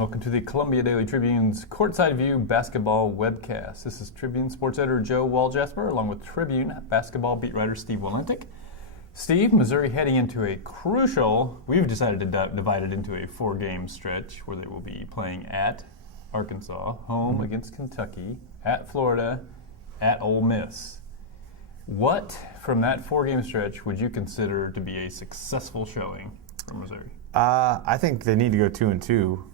welcome to the Columbia Daily Tribune's Courtside View basketball webcast. This is Tribune sports editor Joe Waljasper, along with Tribune basketball beat writer Steve Walentic. Steve, Missouri heading into a crucial, we've decided to divide it into a 4-game stretch where they will be playing at Arkansas, home against Kentucky, at Florida, at Ole Miss. What from that 4-game stretch would you consider to be a successful showing for Missouri? I think they need to go 2-2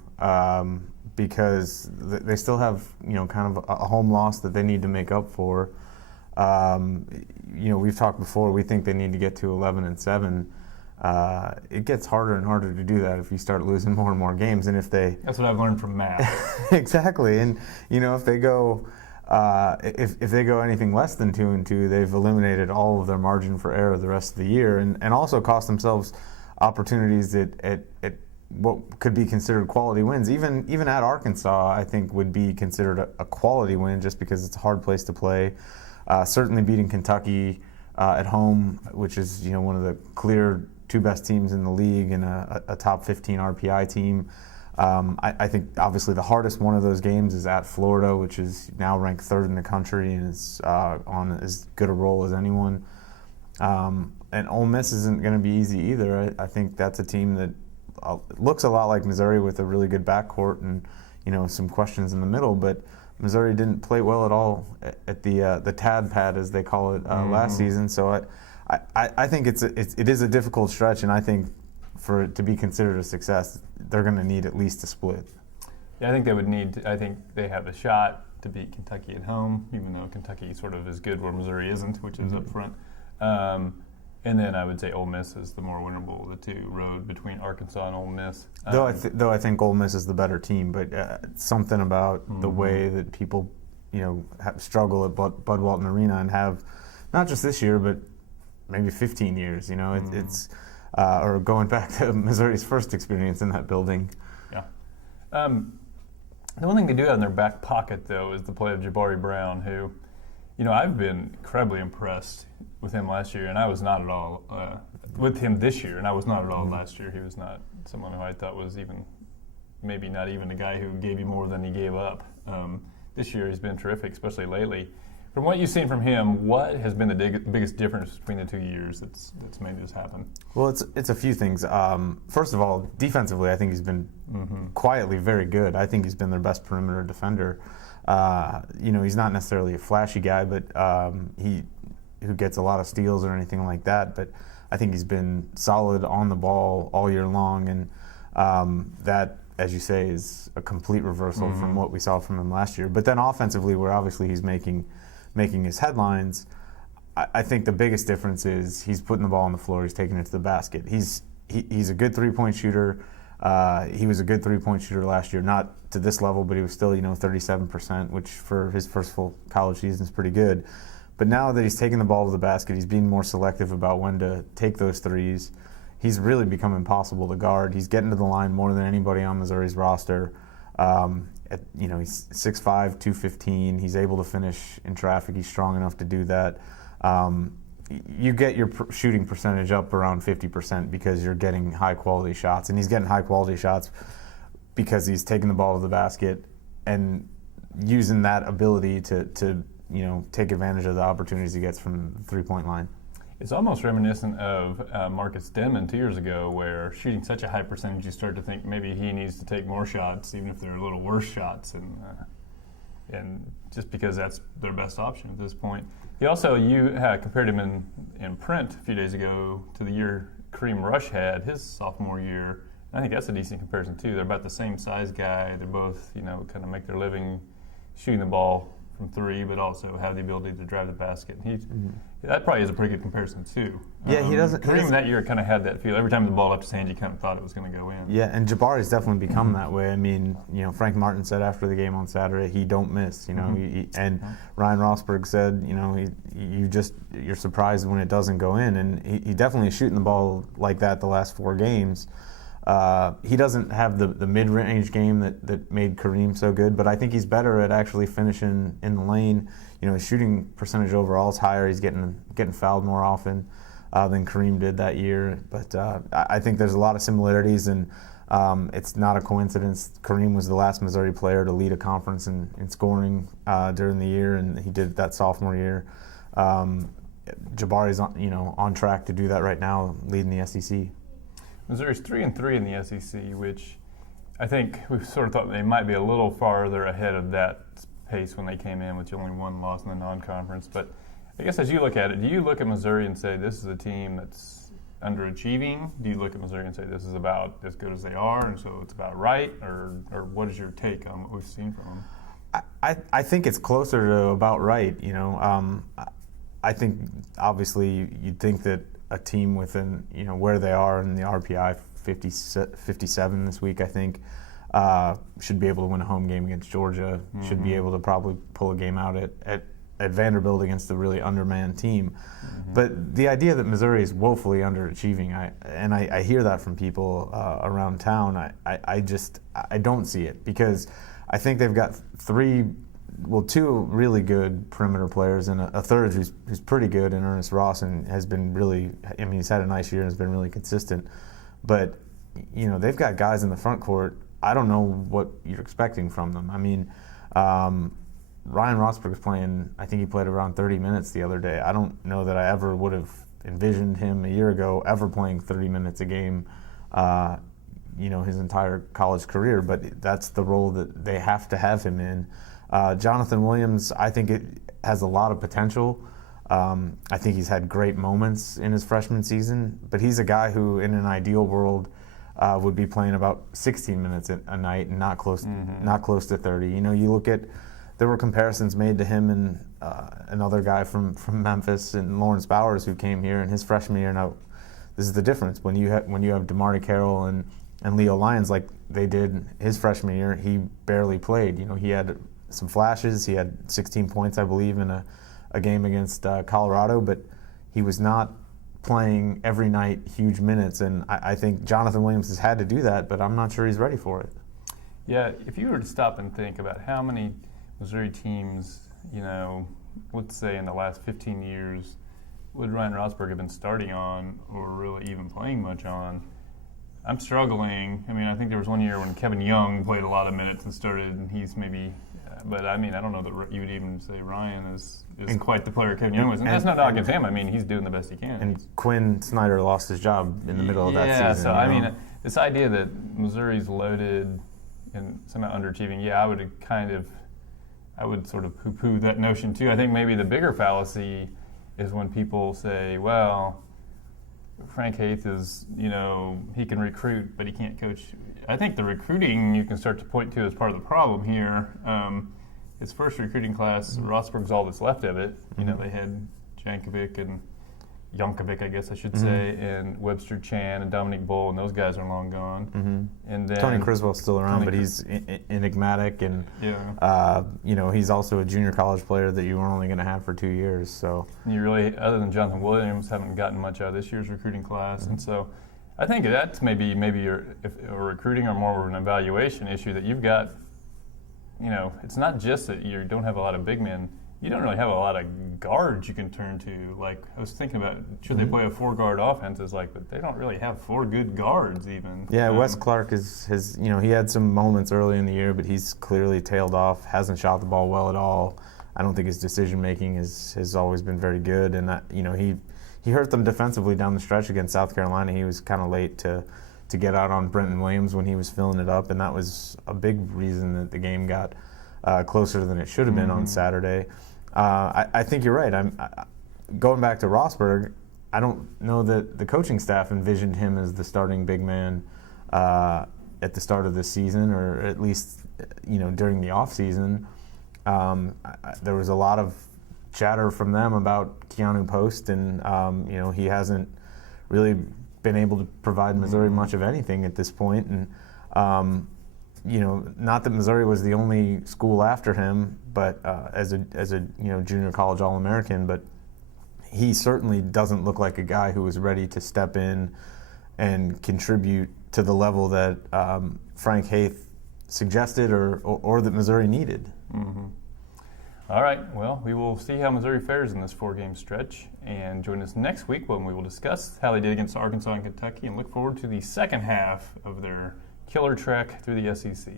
because they still have, kind of a home loss that they need to make up for. We've talked before. We think they need to get to 11-7. It gets harder and harder to do that if you start losing more and more games, and if they. That's what I've learned from math. Exactly, and if they go. If they go anything less than 2-2, they've eliminated all of their margin for error the rest of the year, and also cost themselves opportunities at what could be considered quality wins. Even at Arkansas, I think would be considered a quality win just because it's a hard place to play. Certainly beating Kentucky at home, which is one of the clear 2 best teams in the league and a top 15 RPI team. I think obviously the hardest one of those games is at Florida, which is now ranked 3rd in the country and is on as good a roll as anyone. And Ole Miss isn't going to be easy either. I think that's a team that looks a lot like Missouri with a really good backcourt and some questions in the middle. But Missouri didn't play well at all at the tad pad, as they call it, last season. So I think it is a difficult stretch, and I think for it to be considered a success, they're going to need at least a split. Yeah, I think they would need. I think they have a shot to beat Kentucky at home, even though Kentucky sort of is good where Missouri isn't, which is up front. And then I would say Ole Miss is the more winnable of the two, road between Arkansas and Ole Miss. Though I think Ole Miss is the better team, but something about the way that people, struggle at Bud Walton Arena and have, not just this year, but maybe 15 years. It's or going back to Missouri's first experience in that building. Yeah. The one thing they do have in their back pocket, though, is the play of Jabari Brown, who, I've been incredibly impressed with him last year, and I was not at all with him this year, and I was not at all last year. He was not someone who I thought was maybe not even a guy who gave you more than he gave up. This year he's been terrific, especially lately. From what you've seen from him, what has been the biggest difference between the 2 years that's made this happen? Well, it's a few things. First of all, defensively, I think he's been quietly very good. I think he's been their best perimeter defender. He's not necessarily a flashy guy, but who gets a lot of steals or anything like that. But I think he's been solid on the ball all year long, and that, as you say, is a complete reversal from what we saw from him last year. But then offensively, where obviously he's making his headlines, I think the biggest difference is he's putting the ball on the floor, he's taking it to the basket. He's a good 3-point shooter. He was a good 3-point shooter last year, not to this level, but he was still 37%, which for his first full college season is pretty good. But now that he's taking the ball to the basket, he's being more selective about when to take those threes. He's really become impossible to guard. He's getting to the line more than anybody on Missouri's roster. He's 6'5", 215. He's able to finish in traffic. He's strong enough to do that. You get your shooting percentage up around 50% because you're getting high-quality shots. And he's getting high-quality shots because he's taking the ball to the basket and using that ability to take advantage of the opportunities he gets from the three-point line. It's almost reminiscent of Marcus Denman 2 years ago, where shooting such a high percentage, you start to think maybe he needs to take more shots, even if they're a little worse shots, and just because that's their best option at this point. You compared him in print a few days ago to the year Kareem Rush had his sophomore year. I think that's a decent comparison too. They're about the same size guy. They're both kind of make their living shooting the ball from 3, but also have the ability to drive the basket. That probably is a pretty good comparison too. Yeah, Kareem that year kind of had that feel. Every time the ball left his hand, you kind of thought it was going to go in. Yeah, and Jabari's definitely become that way. I mean, Frank Martin said after the game on Saturday, he don't miss. And Ryan Rosberg said, you're surprised when it doesn't go in, and he definitely is shooting the ball like that the last 4 games. He doesn't have the mid-range game that made Kareem so good, but I think he's better at actually finishing in the lane. His shooting percentage overall is higher. He's getting fouled more often than Kareem did that year. But I think there's a lot of similarities, and It's not a coincidence. Kareem was the last Missouri player to lead a conference in scoring during the year, and he did that sophomore year. Jabari's on track to do that right now, leading the SEC. Missouri's 3-3 in the SEC, which I think we sort of thought they might be a little farther ahead of that pace when they came in with only one loss in the non-conference. But I guess as you look at it, do you look at Missouri and say this is a team that's underachieving? Do you look at Missouri and say this is about as good as they are, and so it's about right? Or what is your take on what we've seen from them? I think it's closer to about right. I think obviously you'd think that a team within where they are in the RPI 57 this week, I think should be able to win a home game against Georgia. Mm-hmm. Should be able to probably pull a game out at Vanderbilt against a really undermanned team. Mm-hmm. But the idea that Missouri is woefully underachieving, I hear that from people around town. I don't see it, because I think they've got two really good perimeter players and a third who's pretty good in Ernest Ross, and has been really, he's had a nice year and has been really consistent. But, they've got guys in the front court. I don't know what you're expecting from them. Ryan Rosberg's playing, I think he played around 30 minutes the other day. I don't know that I ever would have envisioned him a year ago ever playing 30 minutes a game, his entire college career, but that's the role that they have to have him in. Jonathan Williams, I think it has a lot of potential. I think he's had great moments in his freshman season, but he's a guy who, in an ideal world, would be playing about 16 minutes a night and not close to 30. You look at, there were comparisons made to him and another guy from Memphis, and Lawrence Bowers, who came here in his freshman year. Now, this is the difference. When you have DeMarre Carroll and Leo Lyons, like they did his freshman year, he barely played. He had some flashes. He had 16 points, I believe, in a game against Colorado, but he was not playing every night huge minutes, and I think Jonathan Williams has had to do that, but I'm not sure he's ready for it. Yeah, if you were to stop and think about how many Missouri teams, let's say in the last 15 years, would Ryan Rosberg have been starting on or really even playing much on, I'm struggling. I think there was one year when Kevin Young played a lot of minutes and started, and he's maybe but I don't know that you would even say Ryan is quite the player Kevin Young was. And that's not knocking him. He's doing the best he can. And Quinn Snyder lost his job in the middle of that season. Yeah, so this idea that Missouri's loaded and somehow underachieving, I would sort of poo-poo that notion too. I think maybe the bigger fallacy is when people say, well, Frank Haith is, he can recruit, but he can't coach. I think the recruiting you can start to point to as part of the problem here. His first recruiting class, Rosberg's all that's left of it. They had Jankovic, I guess I should say, and Webster Chan and Dominic Bull, and those guys are long gone. Mm-hmm. And then Tony Criswell's still around, but he's enigmatic, and he's also a junior college player that you were only going to have for 2 years. So you really, other than Jonathan Williams, haven't gotten much out of this year's recruiting class, mm-hmm. and so I think that's maybe a recruiting or more of an evaluation issue that you've got. It's not just that you don't have a lot of big men. You don't really have a lot of guards you can turn to. Like, I was thinking about, should they play a 4-guard offense? But they don't really have 4 good guards even. Yeah, Wes Clark he had some moments early in the year, but he's clearly tailed off, hasn't shot the ball well at all. I don't think his decision-making has always been very good. And, he hurt them defensively down the stretch against South Carolina. He was kind of late to get out on Brenton Williams when he was filling it up, and that was a big reason that the game got closer than it should have been on Saturday. I think you're right. Going back to Rosberg, I don't know that the coaching staff envisioned him as the starting big man at the start of the season, or at least during the off season. There was a lot of chatter from them about Keanu Post, and he hasn't really been able to provide Missouri much of anything at this point. And not that Missouri was the only school after him, but as a junior college All-American, but he certainly doesn't look like a guy who is ready to step in and contribute to the level that Frank Haith suggested or that Missouri needed. Mm-hmm. All right, well, we will see how Missouri fares in this 4-game stretch, and join us next week when we will discuss how they did against Arkansas and Kentucky, and look forward to the second half of their killer trek through the SEC.